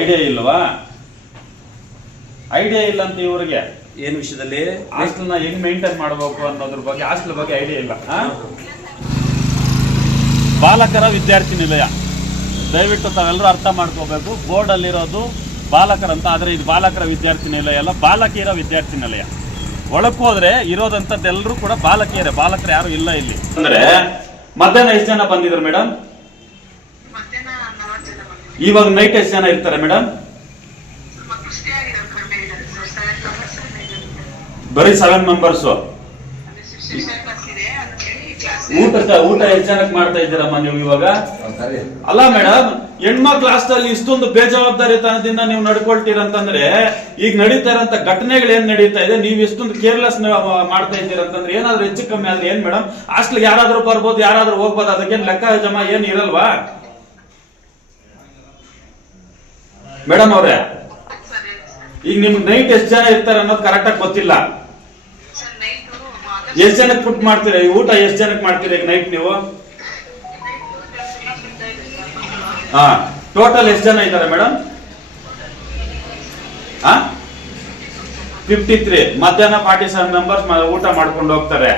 Idea ಇಲ್ವಾ? Idea ಇಲ್ಲ ಅಂತ ಇವ್ರಿಗೆ ಏನ್ ವಿಷಯದಲ್ಲಿ ಹಾಸ್ಟೆಲ್ನ ಹೆಂಗ್ ಮೇಂಟೈನ್ ಮಾಡಬೇಕು ಅನ್ನೋದ್ರ ಬಗ್ಗೆ, ಹಾಸ್ಟೆಲ್ ಬಗ್ಗೆ ಐಡಿಯಾ ಇಲ್ಲ. ಬಾಲಕರ ವಿದ್ಯಾರ್ಥಿ ನಿಲಯ, ದಯವಿಟ್ಟು ತಾವೆಲ್ಲರೂ ಅರ್ಥ ಮಾಡ್ಕೋಬೇಕು. ಬೋರ್ಡ್ ಅಲ್ಲಿರೋದು ಬಾಲಕರಂತ, ಆದ್ರೆ ಇದು ಬಾಲಕರ ವಿದ್ಯಾರ್ಥಿ ನಿಲಯ ಅಲ್ಲ, ಬಾಲಕಿಯರ ವಿದ್ಯಾರ್ಥಿ ನಿಲಯ. ಒಳಕ್ಕೆ ಹೋದ್ರೆ ಇರೋದಂಥದ್ದೆಲ್ಲರೂ ಕೂಡ ಬಾಲಕಿಯರೇ, ಬಾಲಕರು ಯಾರು ಇಲ್ಲ ಇಲ್ಲಿ. ಅಂದ್ರೆ ಮಧ್ಯಾಹ್ನ ಎಷ್ಟು ಜನ ಬಂದಿದ್ರು ಮೇಡಮ್? ಇವಾಗ ನೈಟ್ ಎಷ್ಟು ಜನ ಇರ್ತಾರೆ ಮೇಡಮ್? ಬರೀ 7 ಮೆಂಬರ್ಸ್. ಊಟ ಎಷ್ಟು ಜನಕ್ಕೆ ಮಾಡ್ತಾ ಇದ್ದೀರಮ್ಮ ನೀವು ಇವಾಗ? ಅಲ್ಲ ಮೇಡಮ್, ಹೆಣ್ಮಕ್ಳ ಹಾಸ್ಟೆಲ್ ಇಷ್ಟೊಂದು ಬೇಜವಾಬ್ದಾರಿತನದಿಂದ ನೀವು ನಡ್ಕೊಳ್ತೀರಂತಂದ್ರೆ ಈಗ ನಡೀತಾ ಇರೋಂತ ಘಟನೆಗಳು ಏನ್ ನಡೀತಾ ಇದೆ, ನೀವು ಎಷ್ಟೊಂದು ಕೇರ್ಲೆಸ್ ಮಾಡ್ತಾ ಇದ್ದೀರಂತಂದ್ರೆ ಏನಾದ್ರೂ ಹೆಚ್ಚು ಕಮ್ಮಿ ಆದ್ರೆ ಏನ್ ಮೇಡಮ್? ಹಾಸ್ಟೆಲ್ ಯಾರಾದ್ರೂ ಬರ್ಬೋದು, ಯಾರಾದ್ರೂ ಹೋಗ್ಬೋದು, ಅದಕ್ಕೇನ್ ಲೆಕ್ಕ ಜಮ ಏನ್ ಇರಲ್ವಾ ಮೇಡಮ್ ಅವ್ರೆ? ಈಗ ನಿಮ್ಗೆ ನೈಟ್ ಎಷ್ಟು ಜನ ಇರ್ತಾರೆ ಅನ್ನೋದು ಕರೆಕ್ಟ್ ಆಗಿ ಗೊತ್ತಿಲ್ಲ. ಎಷ್ಟು ಜನಕ್ಕೆ ಫುಡ್ ಮಾಡ್ತೀರಾ? ಈ ಊಟ ಎಷ್ಟು ಜನಕ್ಕೆ ಮಾಡ್ತೀರಾ ಈಗ ನೈಟ್ ನೀವು? ಹಾ, ಟೋಟಲ್ ಎಷ್ಟು ಜನ ಇದ್ದಾರೆ ಮೇಡಮ್? 53. ಮಧ್ಯಾಹ್ನ 47 ಮೆಂಬರ್ಸ್ ಊಟ ಮಾಡ್ಕೊಂಡು ಹೋಗ್ತಾರೆ.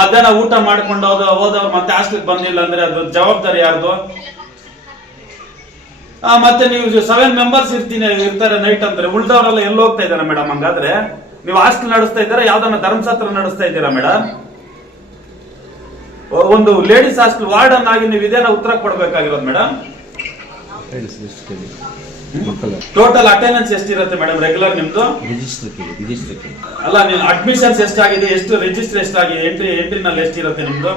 ಮಧ್ಯಾಹ್ನ ಊಟ ಮಾಡ್ಕೊಂಡು ಹೋದವ್ರು ಮತ್ತೆ ಹಾಸ್ಟೆಲ್ ಬಂದಿಲ್ಲ ಅಂದ್ರೆ ಅದು ಜವಾಬ್ದಾರಿ ಯಾರ್ದು? ಮತ್ತೆ ನೀವು 7 ಮೆಂಬರ್ಸ್ ಇರ್ತಾರೆ ನೈಟ್ ಅಂದ್ರೆ, ಉಳ್ದವರೆಲ್ಲ ಎಲ್ಲಿ ಹೋಗ್ತಾ ಇದಾರೆ ಮೇಡಮ್? ಹಂಗಾದ್ರೆ ನೀವು ಹಾಸ್ಟೆಲ್ ನಡೆಸ್ತಾ ಇದ್ದೀರಾ, ಯಾವ್ದನ್ನ ಧರ್ಮಛತ್ರ ನಡೆಸ್ತಾ ಇದ್ದೀರಾ ಮೇಡಮ್? ಒಂದು ಲೇಡೀಸ್ ಹಾಸ್ಟೆಲ್ ವಾರ್ಡನ್ ಆಗಿ ನೀವು ಇದೇನ ಉತ್ತರ ಕೊಡ್ಬೇಕಾಗಿರೋದು ಮೇಡಮ್? ಟೋಟಲ್ ಅಟೆಂಡೆನ್ಸ್ ಎಷ್ಟಿರುತ್ತೆ ಮೇಡಮ್ ರೆಗ್ಯುಲರ್ ನಿಮ್ದು? ಅಲ್ಲ, ನೀವು ಅಡ್ಮಿಷನ್ಸ್ ಎಷ್ಟಾಗಿದೆ, ಎಷ್ಟು ರಿಜಿಸ್ಟರ್ ಎಷ್ಟಾಗಿದೆ, ಎಂಟ್ರಿನಲ್ಲಿ ಎಷ್ಟಿರುತ್ತೆ ನಿಮ್ದು?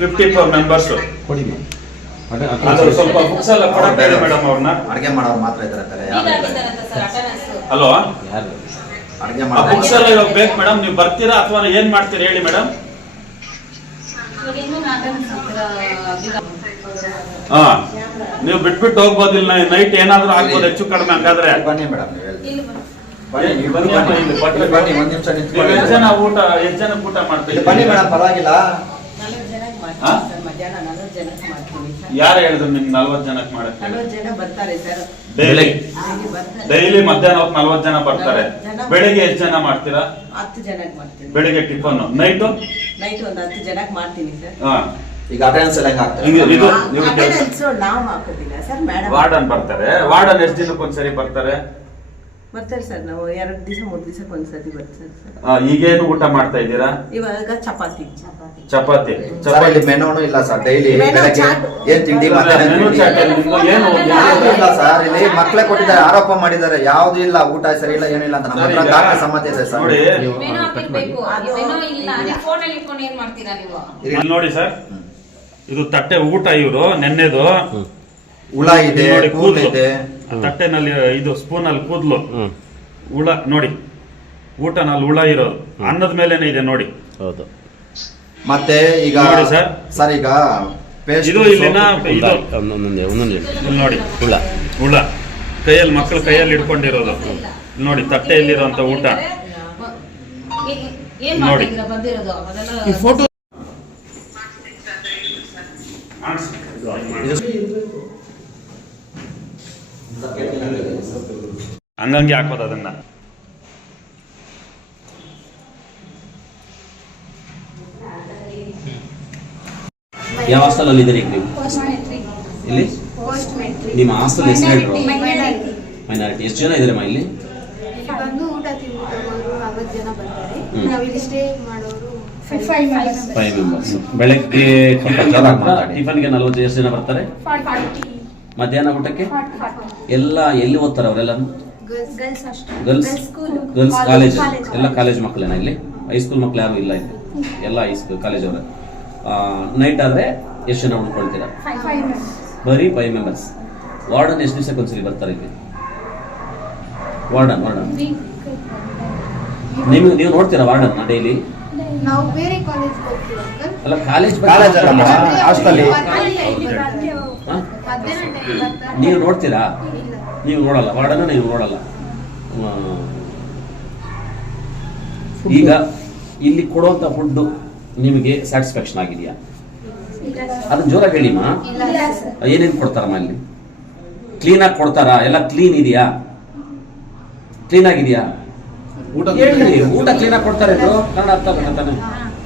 54 ಮೆಂಬರ್ಸ್. ಸ್ವಲ್ಪ ಬುಕ್ಸ್ ಎಲ್ಲ ಕೊಡಕ್ಕೆ ಮೇಡಮ್ ಅವ್ರನ್ನ. ಅಡಿಗೆ ಮಾಡೋರು ಮಾತ್ರ ಇದ್ದಾರೆ. ಹಲೋ, ಬುಕ್ಸ್ ಎಲ್ಲ ಇವಾಗ ಬೇಕು ಮೇಡಮ್. ನೀವು ಬರ್ತೀರಾ ಅಥವಾ ಏನ್ ಮಾಡ್ತೀರಾ ಹೇಳಿ ಮೇಡಮ್? ಹಾ, ನೀವು ಬಿಟ್ಬಿಟ್ಟು ಹೋಗ್ಬೋದಿಲ್ಲ, ನೈಟ್ ಏನಾದ್ರೂ ಆಗ್ಬೋದು ಹೆಚ್ಚು ಕಡಿಮೆ. ಹಂಗಾದ್ರೆ ಬನ್ನಿ ಮೇಡಮ್, ಎಷ್ಟು ಜನ ಊಟ ಮಾಡ್ತೀವಿ? ಬನ್ನಿ ಮೇಡಮ್, ಪರವಾಗಿಲ್ಲ. ಯಾರು ಹೇಳಿದ್ರು ನಿಮ್ಗೆ 40 ಜನಕ್ಕೆ ಮಾಡಕ್ಕೆ? 40 ಜನ ಬರ್ತಾರೆ ಸರ್. ಡೈಲಿ ಮಧ್ಯಾಹ್ನ 40 ಜನ ಬರ್ತಾರೆ. ಬೆಳಿಗ್ಗೆ ಎಷ್ಟು ಜನ ಮಾಡ್ತೀರಾ? 10 ಜನಕ್ಕೆ ಮಾಡ್ತೀನಿ. ಬೆಳಿಗ್ಗೆ ಟಿಫನ್, ನೈಟ್ ಒಂದು 10 ಜನಕ್ಕೆ ಮಾಡ್ತೀನಿ ಸರ್. ಈಗ ಅಟೆಂಡೆನ್ಸ್ ಎಲ್ಲ ಹೆಂಗ್ ಆಗ್ತದೆ? ನಾವು ಹಾಕೋದಿಲ್ಲ ಸರ್, ಮೇಡಮ್ ವಾರ್ಡನ್ ಬರ್ತಾರೆ. ವಾರ್ಡನ್ ಎಷ್ಟು ದಿನಕ್ಕೆ ಒಂದ್ಸರಿ ಬರ್ತಾರೆ? ಬರ್ತಾರೆ ಸರ್. ನಾವು 2 ದಿವಸ 3 ದಿವಸಕ್ಕೆ ಒಂದ್ಸತಿ ಬರ್ತಾರೆ ಸರ್. ಈಗೇನು ಊಟ ಮಾಡ್ತಾ ಇದ್ದೀರಾ? ಇವಾಗ ಚಪಾತಿ. ಮೆನುನು ಇಲ್ಲ ಸರ್. ಡೈಲಿ ಏನ್ ತಿಂಡಿ ಇಲ್ಲ ಸರ್. ಇಲ್ಲಿ ಮಕ್ಳೇ ಕೊಟ್ಟಿದ್ದಾರೆ, ಆರೋಪ ಮಾಡಿದ್ದಾರೆ. ಯಾವ್ದು ಇಲ್ಲ, ಊಟ ಸರಿ ಇಲ್ಲ, ಏನಿಲ್ಲ ಅಂತ ನಮ್ಮ ಹತ್ರ ದಾಖಲೆ ಸಮ್ಮತಿ ಇದೆ ಸರ್. ನೋಡಿ ಸರ್, ಇದು ತಟ್ಟೆ ಊಟ. ಇವರು ನೆನ್ನೆದು ಹುಳ ಇದೆ, ಕೂದಲು ಇದೆ ತಟ್ಟೆನಲ್ಲಿ. ಇದು ಸ್ಪೂನ್ ಅಲ್ಲಿ ಕೂದಲು, ಹುಳ ನೋಡಿ. ಊಟನಲ್ಲಿ ಹುಳ ಇರೋದು ಅನ್ನದ ಮೇಲೆನೆ ಇದೆ ನೋಡಿ. ಹೌದು. ಮತ್ತೆ ಈಗ ಸರ್ ಈಗ ಇದು ಇಲ್ಲಿನ ಇದು ನೋಡಿ, ಹುಳ ಕೈಯಲ್ಲಿ, ಮಕ್ಕಳು ಕೈಯಲ್ಲಿ ಇಟ್ಕೊಂಡಿರೋದು ನೋಡಿ. ತಟ್ಟೆಯಲ್ಲಿರುವಂತ ಊಟ ನೋಡಿ. ಈ ಫೋಟೋ ಹಂಗಂಗೆ ಹಾಕೋದು ಅದನ್ನ. ಯಾವ ಹಾಸ್ಟೆಲ್ ಅಲ್ಲಿ ಇದ್ದೀರಿ ನೀವು? ಇಲ್ಲಿ ನಿಮ್ಮ ಹಾಸ್ಟೆಲ್ ಹೆಸರು ಹೇಳ್ರು? ಮೈನಾರಿಟಿ. ಎಷ್ಟು ಜನ ಇದ್ದೀರಮ್ಮ ಇಲ್ಲಿ? ಬಂದು ಊಟ ತಿಂದು 40 ಜನ ಬರ್ತಾರೆ. ನಾವು ಇಲ್ಲಿ ಸ್ಟೇ ಮಾಡೋರು 5 ಮೆಂಬರ್ಸ್. ಬೆಳಗ್ಗೆ ಟಿಫನ್ಗೆ 40 ಎಷ್ಟು ಜನ ಬರ್ತಾರೆ? 40. ಮಧ್ಯಾಹ್ನ ಊಟಕ್ಕೆ ಎಲ್ಲ ಎಲ್ಲಿ ಓದ್ತಾರೆ ಅವರೆಲ್ಲ? Girls college. ಎಲ್ಲ ಕಾಲೇಜ್ ಮಕ್ಕಳೇನ ಇಲ್ಲಿ? ಹೈಸ್ಕೂಲ್ ಮಕ್ಳು ಯಾರು ಇಲ್ಲ ಇಲ್ಲಿ? ಎಲ್ಲ ಹೈಸ್ಕೂಲ್ ಕಾಲೇಜ್ ಅವರೇ. ನೈಟ್ ಆದ್ರೆ ಎಷ್ಟು ಜನ ಉಳ್ಕೊಳ್ತೀರಾ? ಬರೀ 5 ಮೆಂಬರ್ಸ್. ವಾರ್ಡನ್ ಎಷ್ಟು ದಿವಸಕ್ಕೆ ಒಂದ್ಸರಿ ಬರ್ತಾರೆ ಇಲ್ಲಿ? ವಾರ್ಡನ್ ನೀವು ನೋಡ್ತೀರಾ ವಾರ್ಡನ್ ಡೈಲಿ? ನಾವು ಬೇರೆ ಕಾಲೇಜ್ ಹೋಗ್ತೀವಿ ಅಂಕಲ್. ಅಲ್ಲ, ಕಾಲೇಜ್ ಹಾಸ್ಟೆಲ್ ನೀವು ನೋಡ್ತೀರಾ? ನೀವು ನೋಡಲ್ಲ ವಾರ್ಡನ್, ನೀವು ನೋಡಲ್ಲ. ಈಗ ಇಲ್ಲಿ ಕೊಡುವಂತ ಫುಡ್ ನಿಮಗೆ ಸ್ಯಾಟಿಸ್ಫ್ಯಾಕ್ಷನ್ ಆಗಿದೆಯಾ? ಅದು ಜೋರಾಗಿ ಹೇಳಿಮ್ಮ. ಏನೇನು ಕೊಡ್ತಾರಮ್ಮ ಇಲ್ಲಿ? ಕ್ಲೀನಾಗಿ ಕೊಡ್ತಾರಾ? ಎಲ್ಲ ಕ್ಲೀನ್ ಇದೆಯಾ? ಕ್ಲೀನ್ ಆಗಿದೆಯಾ? ಊಟ ಕ್ಲೀನಾಗಿ ಕೊಡ್ತಾರೆ. ಕನ್ನಡ ಅರ್ಥ ಆಗತ್ತಾನೆ.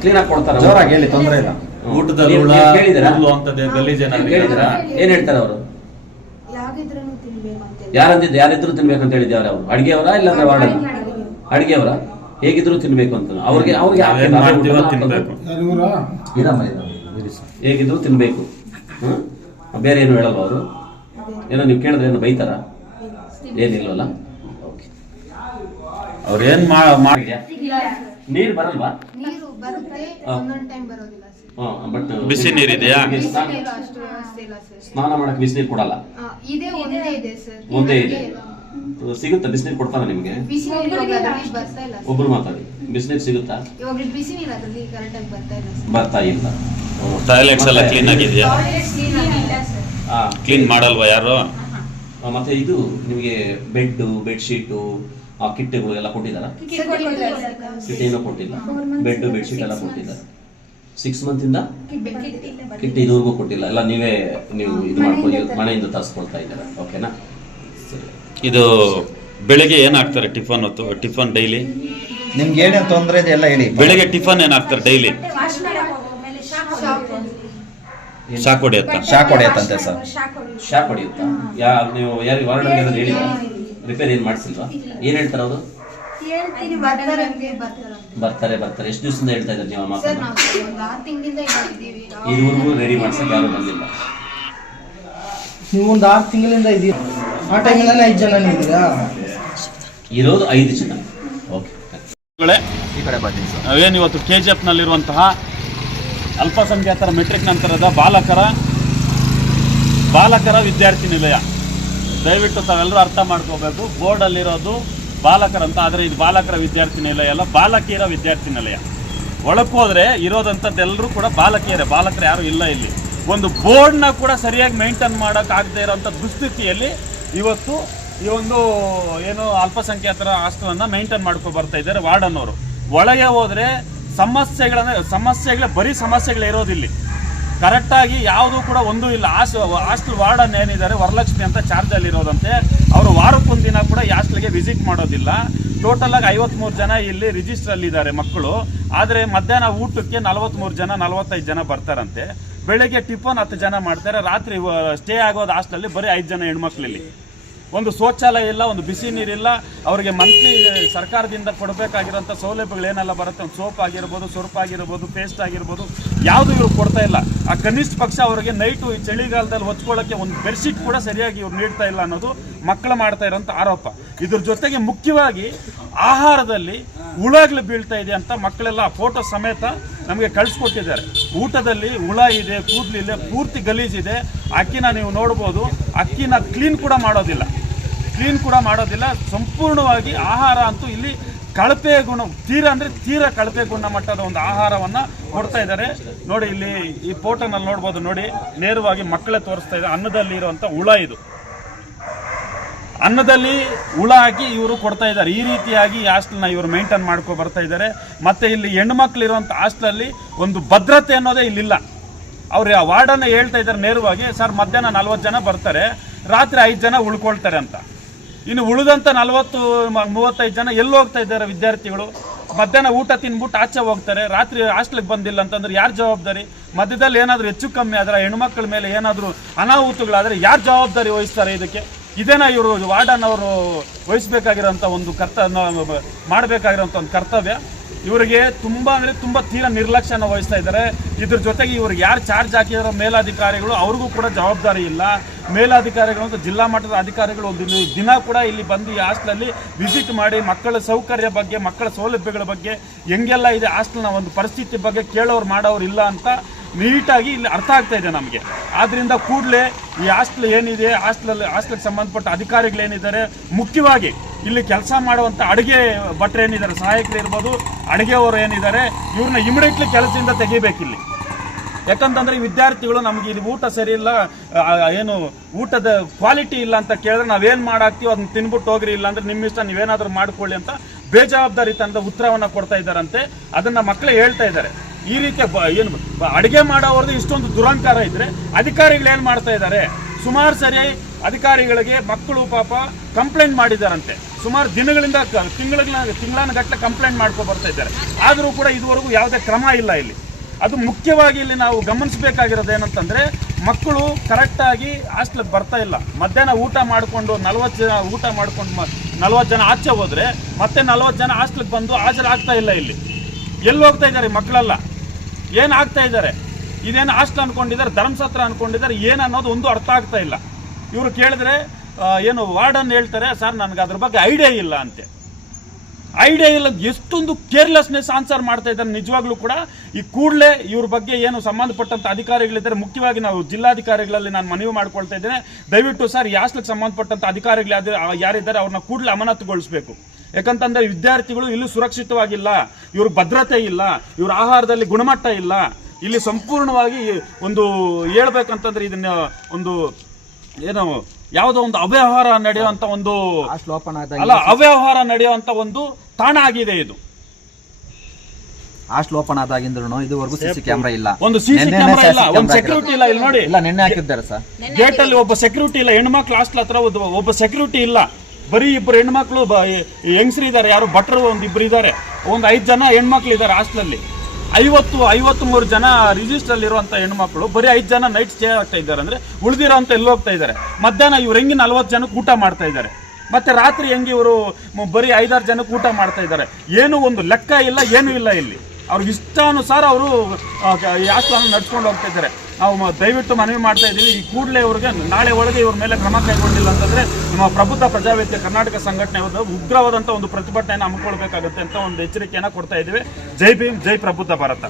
ಕ್ಲೀನಾಗಿ ಕೊಡ್ತಾರ? ಜೋರಾಗಿ ಹೇಳಿ, ತೊಂದರೆ ಇಲ್ಲ. ಊಟದಲ್ಲಿ ಕೇಳಿದಿರಾ? ಕೇಳಿದಿರಾ? ಏನ್ ಹೇಳ್ತಾರೆ ಅವರು? ಯಾಗಿದ್ರೂ ತಿನ್ಬೇಕು ಅಂತ ಯಾರಿದ್ರು ತಿನ್ಬೇಕಂತ ಹೇಳಿದ್ಯಾರ ಅವರು? ಅಡಿಗೆಯವರ ಇಲ್ಲಾಂದ್ರೆ ವಾರ್ಡನ್? ಅಡಿಗೆಯವರ? ಹೇಗಿದ್ರು ತಿನ್ಬೇಕು ಅಂತ ಅವ್ರಿಗೆ ತಿನ್ಬೇಕು. ಹೇಗಿದ್ರು ತಿನ್ಬೇಕು. ಬೇರೆ ಏನು ಹೇಳಲ್ವ ಅವರು? ಏನೋ ನೀವು ಕೇಳಿದ್ರೆ ಏನು ಬೈತಾರ? ಏನಿಲ್ವಲ್ಲ. ಅವ್ರೇನ್ ಮಾಡಿದ್ಯಾ? ನೀರು ಬರಲ್ವಾ? ನೀರು ಬರುತ್ತೆ, ಒಂದೊಂದು ಟೈಮ್ ಬರೋದಿಲ್ಲ ಸರ್. ಬಟ್ ಬಿಸಿ ನೀರಿದೆಯಾ? ಅಷ್ಟು ವ್ಯವಸ್ಥೆ ಇಲ್ಲ ಸರ್. ಸ್ನಾನ ಮಾಡಕ್ ಬಿಸಿನೀರು ಕೊಡಲ್ಲ? ಇದೇ ಒಂದೇ ಇದೆ ಸರ್. ಒಂದೇ ಇದೆ. ಸಿಗುತ್ತಾ ಬಿಸಿನೀರು? ಕೊಡ್ತಾರ ನಿಮ್ಗೆ? ಬಿಸಿ ನೀರು ಅದ್ರಲ್ಲಿ ಬರ್ತಾ ಇಲ್ಲ ಸರ್. ಒಬ್ರು ಮಾತಾಡಿ. ಬಿಸಿನೀರು ಸಿಗುತ್ತಾ? ಇವಾಗ ಬಿಸಿ ನೀರು ಅದ್ರಲ್ಲಿ ಕರೆಕ್ಟ್ ಆಗಿ ಬರ್ತಾ ಇಲ್ಲ ಸರ್. ಬರ್ತಾ ಇಲ್ಲ. ಟಾಯ್ಲೆಟ್ಸ್ ಎಲ್ಲ ಕ್ಲೀನ್ ಆಗಿದೆಯಾ? ಕ್ಲೀನ್ ಮಾಡಲ್ವಾ ಯಾರು? ಮತ್ತೆ ಇದು ನಿಮಗೆ ಬೆಡ್ಶೀಟು ಕಿಟ್ಟೆಗಳು ಎಲ್ಲ ಕೊಟ್ಟಿದ್ದಾರಾ? ಕಿಟ್ ಏನೋ ಕೊಟ್ಟಿಲ್ಲ. ಬೆಡ್ ಬೆಡ್ಶೀಟ್ ಎಲ್ಲ ಕೊಟ್ಟಿದ್ದಾರೆ. 6 months ಇಂದ ಕಿಟ್ ಇದುವರೆಗೂ ಕೊಟ್ಟಿಲ್ಲ. ಎಲ್ಲ ನೀವು ಇದು ಮಾಡ್ಕೊಂಡು ಮನೆಯಿಂದ ತರಿಸ್ಕೊಳ್ತಾ ಇದ್ದಾರೆ. ಓಕೆನಾ? ಸರಿ. ಇದು ಬೆಳಿಗ್ಗೆ ಏನ್ ಹಾಕ್ತಾರೆ ಟಿಫನ್ ಡೈಲಿ? ನಿಮ್ಗೆ ಏನೇನು ತೊಂದರೆ ಇದೆ ಎಲ್ಲ ಹೇಳಿ. ಬೆಳಿಗ್ಗೆ ಟಿಫನ್ ಏನ್ ಹಾಕ್ತಾರೆ ಡೈಲಿ? ಶಾಕ್ ಹೊಡೆಯುತ್ತಾ? ಶಾಕ್ ಹೊಡೆಯತ್ತಂತೆ ಸರ್. ಶಾಕ್ ಹೊಡೆಯುತ್ತಾ? ನೀವು ಯಾರಿಗೆ ವಾರ್ಡನ್ ಹೇಳಿ ರಿಪೇರ್ ಏನ್ ಮಾಡಿಸಿಲ್ವಾ? ಏನ್ ಹೇಳ್ತಾರೆ ಅವರು? ಬರ್ತಾರೆ. ಎಷ್ಟು ದಿವಸದಿಂದ ಹೇಳ್ತಾ ಇದ್ದಾರೆ ನೀವು ಮಾತು? ಸರ್ ನಾವು ಒಂದು 6 ತಿಂಗಳಿಂದ ಇದ್ದೀವಿ. ಇದುವರೆಗೂ ರೆಡಿ ಮಾಡ್ಸಕ್ಕೆ ಯಾರು ಬಂದಿಲ್ಲ. ನೀವು ಒಂದು 6 ತಿಂಗಳಿಂದ ಇದೀರ. ಆ ಟೈಮಲ್ಲಿ 5 ಜನ ಇದ್ದೀರಾ? ಇರೋದು 5 ಜನ. ಓಕೆ. ಈ ಕಡೆ ಬರ್ತೀನಿ ಸರ್. ನಾವೇನು ಇವತ್ತು KGF ನಲ್ಲಿರುವಂತಹ ಅಲ್ಪಸಂಖ್ಯಾತರ ಮೆಟ್ರಿಕ್ ನಂತರದ ಬಾಲಕರ ವಿದ್ಯಾರ್ಥಿ ನಿಲಯ. ದಯವಿಟ್ಟು ತಾವೆಲ್ಲರೂ ಅರ್ಥ ಮಾಡ್ಕೋಬೇಕು. ಬೋರ್ಡಲ್ಲಿರೋದು ಬಾಲಕರಂತ, ಆದರೆ ಇದು ಬಾಲಕರ ವಿದ್ಯಾರ್ಥಿ ನಿಲಯ ಅಲ್ಲ, ಬಾಲಕಿಯರ ವಿದ್ಯಾರ್ಥಿ ನಿಲಯ. ಒಳಕ್ಕೆ ಹೋದ್ರೆ ಇರೋದಂಥದ್ದೆಲ್ಲರೂ ಕೂಡ ಬಾಲಕರು ಯಾರು ಇಲ್ಲ ಇಲ್ಲಿ. ಒಂದು ಬೋರ್ಡ್ನ ಕೂಡ ಸರಿಯಾಗಿ ಮೇಂಟೈನ್ ಮಾಡೋಕ್ಕಾಗದೇ ಇರೋಂಥ ದುಸ್ಥಿತಿಯಲ್ಲಿ ಇವತ್ತು ಈ ಒಂದು ಏನು ಅಲ್ಪಸಂಖ್ಯಾತರ ಹಾಸ್ಟೆಲನ್ನು ಮೇಂಟೈನ್ ಮಾಡ್ಕೊಂಡು ಬರ್ತಾ ಇದ್ದಾರೆ ವಾರ್ಡನ್ ಅವರು. ಒಳಗೆ ಹೋದರೆ ಸಮಸ್ಯೆಗಳೇ ಬರೀ ಸಮಸ್ಯೆಗಳೇ ಇರೋದಿಲ್ಲ. ಕರೆಕ್ಟಾಗಿ ಯಾವುದೂ ಕೂಡ ಒಂದೂ ಇಲ್ಲ. ಹಾಸ್ಟೆಲ್ ವಾರ್ಡನ್ ಏನಿದ್ದಾರೆ ವರಲಕ್ಷ್ಮಿ ಅಂತ ಚಾರ್ಜಲ್ಲಿ ಇರೋದಂತೆ. ಅವರು ವಾರಕ್ಕೊಂದು ದಿನ ಕೂಡ ಈ ಹಾಸ್ಟೆಲ್ಗೆ ವಿಸಿಟ್ ಮಾಡೋದಿಲ್ಲ. ಟೋಟಲಾಗಿ 53 ಜನ ಇಲ್ಲಿ ರಿಜಿಸ್ಟ್ರಲ್ಲಿದ್ದಾರೆ ಮಕ್ಕಳು. ಆದರೆ ಮಧ್ಯಾಹ್ನ ಊಟಕ್ಕೆ 45 ಜನ ಬರ್ತಾರಂತೆ. ಬೆಳಗ್ಗೆ ಟಿಫನ್ 10 ಜನ ಮಾಡ್ತಾರೆ. ರಾತ್ರಿ ಸ್ಟೇ ಆಗೋದು ಹಾಸ್ಟೆಲಲ್ಲಿ ಬರೀ 5 ಜನ ಹೆಣ್ಮಕ್ಳಿಲ್ಲಿ. ಒಂದು ಶೌಚಾಲಯ ಇಲ್ಲ, ಒಂದು ಬಿಸಿ ನೀರಿಲ್ಲ. ಅವರಿಗೆ ಮಂತ್ಲಿ ಸರ್ಕಾರದಿಂದ ಕೊಡಬೇಕಾಗಿರೋಂಥ ಸೌಲಭ್ಯಗಳೇನೆಲ್ಲ ಬರುತ್ತೆ, ಒಂದು ಸೋಪ್ ಆಗಿರ್ಬೋದು, ಸೊರ್ಪ್ ಆಗಿರ್ಬೋದು, ಪೇಸ್ಟ್ ಆಗಿರ್ಬೋದು, ಯಾವುದು ಇವರು ಕೊಡ್ತಾ ಇಲ್ಲ. ಆ ಕನಿಷ್ಠ ಪಕ್ಷ ಅವರಿಗೆ ನೈಟು ಈ ಚಳಿಗಾಲದಲ್ಲಿ ಹೊಚ್ಕೊಳ್ಳೋಕ್ಕೆ ಒಂದು ಬೆಡ್ಶೀಟ್ ಕೂಡ ಸರಿಯಾಗಿ ಇವ್ರು ನೀಡ್ತಾ ಇಲ್ಲ ಅನ್ನೋದು ಮಕ್ಕಳು ಮಾಡ್ತಾ ಇರೋಂಥ ಆರೋಪ. ಇದ್ರ ಜೊತೆಗೆ ಮುಖ್ಯವಾಗಿ ಆಹಾರದಲ್ಲಿ ಹುಳಗಳು ಬೀಳ್ತಾ ಇದೆ ಅಂತ ಮಕ್ಕಳೆಲ್ಲ ಫೋಟೋ ಸಮೇತ ನಮಗೆ ಕಳಿಸ್ಕೊಟ್ಟಿದ್ದಾರೆ. ಊಟದಲ್ಲಿ ಹುಳ ಇದೆ, ಕೂದಲಿದೆ, ಪೂರ್ತಿ ಗಲೀಜಿದೆ. ಅಕ್ಕಿನ ನೀವು ನೋಡ್ಬೋದು, ಅಕ್ಕಿನ ಕ್ಲೀನ್ ಕೂಡ ಮಾಡೋದಿಲ್ಲ. ಸಂಪೂರ್ಣವಾಗಿ ಆಹಾರ ಅಂತೂ ಇಲ್ಲಿ ಕಳಪೆ ಗುಣ, ತೀರಾ ಕಳಪೆ ಗುಣಮಟ್ಟದ ಒಂದು ಆಹಾರವನ್ನು ಕೊಡ್ತಾ ಇದ್ದಾರೆ. ನೋಡಿ ಇಲ್ಲಿ ಈ ಫೋಟೋನಲ್ಲಿ ನೋಡ್ಬೋದು. ನೋಡಿ ನೇರವಾಗಿ ಮಕ್ಕಳೇ ತೋರಿಸ್ತಾ ಇದೆ. ಅನ್ನದಲ್ಲಿ ಇರುವಂಥ ಹುಳ ಇದು. ಅನ್ನದಲ್ಲಿ ಹುಳ ಹಾಕಿ ಇವರು ಕೊಡ್ತಾ ಇದ್ದಾರೆ. ಈ ರೀತಿಯಾಗಿ ಈ ಹಾಸ್ಟೆಲ್ನ ಇವರು ಮೇಂಟೈನ್ ಮಾಡ್ಕೊ ಬರ್ತಾ ಇದ್ದಾರೆ. ಮತ್ತು ಇಲ್ಲಿ ಹೆಣ್ಮಕ್ಳು ಇರುವಂಥ ಹಾಸ್ಟೆಲಲ್ಲಿ ಒಂದು ಭದ್ರತೆ ಅನ್ನೋದೇ ಇಲ್ಲಿಲ್ಲ. ಅವ್ರು ವಾರ್ಡನ್ನ ಹೇಳ್ತಾ ಇದ್ದಾರೆ ನೇರವಾಗಿ, ಸರ್ ಮಧ್ಯಾಹ್ನ 40 ಜನ ಬರ್ತಾರೆ, ರಾತ್ರಿ 5 ಜನ ಉಳ್ಕೊಳ್ತಾರೆ ಅಂತ. ಇನ್ನು ಉಳಿದಂಥ 40-35 ಜನ ಎಲ್ಲಿ ಹೋಗ್ತಾ ಇದ್ದಾರೆ ವಿದ್ಯಾರ್ಥಿಗಳು? ಮಧ್ಯಾಹ್ನ ಊಟ ತಿನ್ಬಿಟ್ಟು ಆಚೆ ಹೋಗ್ತಾರೆ, ರಾತ್ರಿ ಹಾಸ್ಟೆಲ್ಗೆ ಬಂದಿಲ್ಲ ಅಂತಂದ್ರೆ ಯಾರು ಜವಾಬ್ದಾರಿ? ಮಧ್ಯದಲ್ಲಿ ಏನಾದರೂ ಹೆಚ್ಚು ಕಮ್ಮಿ ಆದರೆ, ಹೆಣ್ಮಕ್ಳ ಮೇಲೆ ಏನಾದರೂ ಅನಾಹುತಗಳಾದರೆ ಯಾರು ಜವಾಬ್ದಾರಿ ವಹಿಸ್ತಾರೆ ಇದಕ್ಕೆ? ಇದೇನಾ ಇವರು ವಾರ್ಡನ್ ಅವರು ವಹಿಸಬೇಕಾಗಿರೋಂಥ ಒಂದು ಮಾಡಬೇಕಾಗಿರೋಂಥ ಒಂದು ಕರ್ತವ್ಯ? ಇವರಿಗೆ ತುಂಬ ತೀರಾ ನಿರ್ಲಕ್ಷ್ಯನ ವಹಿಸ್ತಾ ಇದ್ದಾರೆ. ಇದ್ರ ಜೊತೆಗೆ ಇವ್ರಿಗೆ ಯಾರು ಚಾರ್ಜ್ ಹಾಕಿದಾರೋ ಮೇಲಾಧಿಕಾರಿಗಳು, ಅವ್ರಿಗೂ ಕೂಡ ಜವಾಬ್ದಾರಿ ಇಲ್ಲ. ಮೇಲಾಧಿಕಾರಿಗಳು ಅಂತ ಜಿಲ್ಲಾ ಮಟ್ಟದ ಅಧಿಕಾರಿಗಳು ಒಂದು ದಿನ ಕೂಡ ಇಲ್ಲಿ ಬಂದು ಈ ಹಾಸ್ಟೆಲಲ್ಲಿ ವಿಸಿಟ್ ಮಾಡಿ ಮಕ್ಕಳ ಸೌಕರ್ಯ ಬಗ್ಗೆ, ಮಕ್ಕಳ ಸೌಲಭ್ಯಗಳ ಬಗ್ಗೆ, ಹೆಂಗೆಲ್ಲ ಇದೆ ಹಾಸ್ಟೆಲ್ನ ಒಂದು ಪರಿಸ್ಥಿತಿ ಬಗ್ಗೆ ಕೇಳೋರು ಮಾಡೋರು ಇಲ್ಲ ಅಂತ ನೀಟಾಗಿ ಇಲ್ಲಿ ಅರ್ಥ ಆಗ್ತಾ ಇದೆ ನಮಗೆ. ಆದ್ದರಿಂದ ಕೂಡಲೇ ಈ ಹಾಸ್ಟೆಲ್ ಏನಿದೆ, ಹಾಸ್ಟೆಲ್ಗೆ ಸಂಬಂಧಪಟ್ಟ ಅಧಿಕಾರಿಗಳೇನಿದ್ದಾರೆ, ಮುಖ್ಯವಾಗಿ ಇಲ್ಲಿ ಕೆಲಸ ಮಾಡುವಂಥ ಅಡುಗೆ ಭಟ್ರು ಏನಿದ್ದಾರೆ, ಸಹಾಯಕರು ಇರ್ಬೋದು, ಅಡುಗೆಯವರು ಏನಿದ್ದಾರೆ, ಇವ್ರನ್ನ ಇಮಿಡಿಯೇಟ್ಲಿ ಕೆಲಸದಿಂದ ತೆಗಿಬೇಕಿಲ್ಲಿ. ಯಾಕಂತಂದರೆ ಈ ವಿದ್ಯಾರ್ಥಿಗಳು ನಮಗೆ ಇದು ಊಟ ಸರಿ ಇಲ್ಲ, ಏನು ಊಟದ ಕ್ವಾಲಿಟಿ ಇಲ್ಲ ಅಂತ ಕೇಳಿದ್ರೆ ನಾವೇನು ಮಾಡಾಕ್ತೀವಿ ಅದನ್ನ ತಿನ್ಬಿಟ್ಟು ಹೋಗ್ರಿ, ಇಲ್ಲ ಅಂದರೆ ನಿಮ್ಮ ಇಷ್ಟ ನೀವೇನಾದರೂ ಮಾಡ್ಕೊಳ್ಳಿ ಅಂತ ಬೇಜವಾಬ್ದಾರಿತನದ ಉತ್ತರವನ್ನು ಕೊಡ್ತಾ ಇದ್ದಾರಂತೆ. ಅದನ್ನು ಮಕ್ಕಳೇ ಹೇಳ್ತಾ ಇದ್ದಾರೆ. ಈ ರೀತಿ ಅಡಿಗೆ ಮಾಡೋವ್ರದ್ದು ಇಷ್ಟೊಂದು ದುರಂಕಾರ ಇದ್ರೆ ಅಧಿಕಾರಿಗಳು ಏನು ಮಾಡ್ತಾ ಇದ್ದಾರೆ? ಸುಮಾರು ಸರಿ ಅಧಿಕಾರಿಗಳಿಗೆ ಮಕ್ಕಳು ಪಾಪ ಕಂಪ್ಲೇಂಟ್ ಮಾಡಿದಾರಂತೆ. ಸುಮಾರು ದಿನಗಳಿಂದ ತಿಂಗಳನ್ನ ಗಟ್ಟಲೆ ಕಂಪ್ಲೇಂಟ್ ಮಾಡ್ಕೊ ಬರ್ತಾ ಇದ್ದಾರೆ. ಆದರೂ ಕೂಡ ಇದುವರೆಗೂ ಯಾವುದೇ ಕ್ರಮ ಇಲ್ಲ ಇಲ್ಲಿ. ಅದು ಮುಖ್ಯವಾಗಿ ಇಲ್ಲಿ ನಾವು ಗಮನಿಸಬೇಕಾಗಿರೋದು ಏನಂತಂದರೆ, ಮಕ್ಕಳು ಕರೆಕ್ಟಾಗಿ ಹಾಸ್ಟೆಲ್ಗೆ ಬರ್ತಾ ಇಲ್ಲ. ಮಧ್ಯಾಹ್ನ ಊಟ ಮಾಡಿಕೊಂಡು 40 ಜನ ಊಟ ಮಾಡ್ಕೊಂಡು 40 ಜನ ಆಚೆ ಹೋದರೆ ಮತ್ತೆ 40 ಜನ ಹಾಸ್ಟೆಲ್ಗೆ ಬಂದು ಹಾಜರಾಗ್ತಾ ಇಲ್ಲ. ಇಲ್ಲಿ ಎಲ್ಲಿ ಹೋಗ್ತಾ ಇದ್ದಾರೆ ಮಕ್ಕಳೆಲ್ಲ? ಏನು ಆಗ್ತಾ ಇದ್ದಾರೆ? ಇದೇನು ಹಾಸ್ಟೆಲ್ ಅನ್ಕೊಂಡಿದ್ದಾರೆ, ಧರ್ಮಸತ್ರ ಅನ್ಕೊಂಡಿದ್ದಾರೆ, ಏನು ಅನ್ನೋದು ಒಂದು ಅರ್ಥ ಆಗ್ತಾ ಇಲ್ಲ. ಇವರು ಕೇಳಿದ್ರೆ ಏನು ವಾರ್ಡನ್ ಹೇಳ್ತಾರೆ, ಸರ್ ನನಗೆ ಅದ್ರ ಬಗ್ಗೆ ಐಡಿಯಾ ಇಲ್ಲ ಅಂತೆ. ಐಡಿಯಾ ಇಲ್ಲ, ಎಷ್ಟೊಂದು ಕೇರ್ಲೆಸ್ನೆಸ್ ಆನ್ಸರ್ ಮಾಡ್ತಾ ಇದ್ದಾರೆ. ನಿಜವಾಗ್ಲೂ ಕೂಡ ಈ ಕೂಡಲೇ ಇವ್ರ ಬಗ್ಗೆ ಏನು ಸಂಬಂಧಪಟ್ಟಂತ ಅಧಿಕಾರಿಗಳಿದ್ದಾರೆ, ಮುಖ್ಯವಾಗಿ ನಾವು ಜಿಲ್ಲಾಧಿಕಾರಿಗಳಲ್ಲಿ ನಾನು ಮನವಿ ಮಾಡ್ಕೊಳ್ತಾ ಇದ್ದೇನೆ, ದಯವಿಟ್ಟು ಸರ್ ಈ ಹಾಸ್ಟೆಲ್ಗೆ ಸಂಬಂಧಪಟ್ಟಂತ ಅಧಿಕಾರಿಗಳು ಯಾರಿದ್ದಾರೆ ಅವ್ರನ್ನ ಕೂಡಲೇ ಅಮಾನತುಗೊಳಿಸಬೇಕು. ಯಾಕಂತಂದ್ರೆ ವಿದ್ಯಾರ್ಥಿಗಳು ಇಲ್ಲಿ ಸುರಕ್ಷಿತವಾಗಿಲ್ಲ, ಇವ್ರ ಭದ್ರತೆ ಇಲ್ಲ, ಇವ್ರ ಆಹಾರದಲ್ಲಿ ಗುಣಮಟ್ಟ ಇಲ್ಲ. ಇಲ್ಲಿ ಸಂಪೂರ್ಣವಾಗಿ ಒಂದು ಹೇಳ್ಬೇಕಂತಂದ್ರೆ ಇದನ್ನ ಒಂದು ಏನು ಯಾವುದೋ ಒಂದು ಅವ್ಯವಹಾರ ನಡೆಯುವಂತ ಒಂದು ಅವ್ಯವಹಾರ ನಡೆಯುವಂತ ಒಂದು ತಾಣ ಆಗಿದೆ ಇದು. ಹಾಸ್ಟೆಲ್ ಓಪನ್ ಆದಾಗಿಂದ್ರೂ ಇದುವರೆಗೂ ಸಿಸಿ ಕ್ಯಾಮೆರಾ ಇಲ್ಲ, ಒಂದು ಸಿಸಿ ಕ್ಯಾಮೆರಾ ಇಲ್ಲ, ಒಂದು ಸೆಕ್ಯೂರಿಟಿ ಇಲ್ಲ. ಇಲ್ಲಿ ನೋಡಿ, ಇಲ್ಲ ನಿನ್ನೆ ಹಾಕಿದ್ದಾರೆ ಸರ್. ಗೇಟ್ ಅಲ್ಲಿ ಒಬ್ಬ ಸೆಕ್ಯೂರಿಟಿ ಇಲ್ಲ, ಹೆಣ್ಮಕ್ಳು ಹಾಸ್ಟೆಲ್ ಹತ್ರ ಒಬ್ಬ ಸೆಕ್ಯೂರಿಟಿ ಇಲ್ಲ. ಬರೀ ಇಬ್ಬರು ಹೆಣ್ಮಕ್ಳು ಹೆಂಗಸರು ಇದ್ದಾರೆ, ಯಾರು ಭಟ್ರು ಒಂದಿಬ್ರು ಇದ್ದಾರೆ, ಒಂದು 5 ಜನ ಹೆಣ್ಮಕ್ಳು ಇದ್ದಾರೆ ಹಾಸ್ಟೆಲಲ್ಲಿ. 53 ಜನ ರಿಜಿಸ್ಟರ್ ಅಲ್ಲಿ ಇರುವಂತ ಹೆಣ್ಮಕ್ಳು, ಬರೀ 5 ಜನ ನೈಟ್ ಸ್ಟೇ ಆಗ್ತಾ ಇದ್ದಾರೆ. ಅಂದ್ರೆ ಉಳಿದಿರೋ ಅಂತ ಎಲ್ಲಿ ಹೋಗ್ತಾ ಇದ್ದಾರೆ? ಮಧ್ಯಾಹ್ನ ಇವ್ರು ಹೆಂಗೆ 40 ಜನಕ್ಕೆ ಊಟ ಮಾಡ್ತಾ ಇದ್ದಾರೆ, ಮತ್ತೆ ರಾತ್ರಿ ಹೆಂಗೆ ಇವರು ಬರೀ 5-6 ಜನಕ್ಕೆ ಊಟ ಮಾಡ್ತಾ ಇದ್ದಾರೆ? ಏನು ಒಂದು ಲೆಕ್ಕ ಇಲ್ಲ, ಏನು ಇಲ್ಲ. ಇಲ್ಲಿ ಅವ್ರಿಗೆ ಇಷ್ಟಾನುಸಾರ ಅವರು ಈ ಹಾಸ್ಟೆಲ್ ನಡ್ಸ್ಕೊಂಡು ಹೋಗ್ತಾ ಇದ್ದಾರೆ. ನಾವು ದಯವಿಟ್ಟು ಮನವಿ ಮಾಡ್ತಾ ಇದ್ದೀವಿ, ಈ ಕೂಡಲೇ ಇವ್ರಿಗೆ ನಾಳೆ ಒಳಗೆ ಇವ್ರ ಮೇಲೆ ಕ್ರಮ ಕೈಗೊಂಡಿಲ್ಲ ಅಂತಂದ್ರೆ ನಮ್ಮ ಪ್ರಬುದ್ಧ ಪ್ರಜಾವೇದಿಕೆ ಕರ್ನಾಟಕ ಸಂಘಟನೆ ಉಗ್ರವಾದಂಥ ಒಂದು ಪ್ರತಿಭಟನೆಯನ್ನು ಹಮ್ಮಿಕೊಳ್ಬೇಕಾಗುತ್ತೆ ಅಂತ ಒಂದು ಎಚ್ಚರಿಕೆಯನ್ನು ಕೊಡ್ತಾ ಇದ್ದೀವಿ. ಜೈ ಭೀಮ್, ಜೈ ಪ್ರಬುದ್ಧ ಭಾರತ.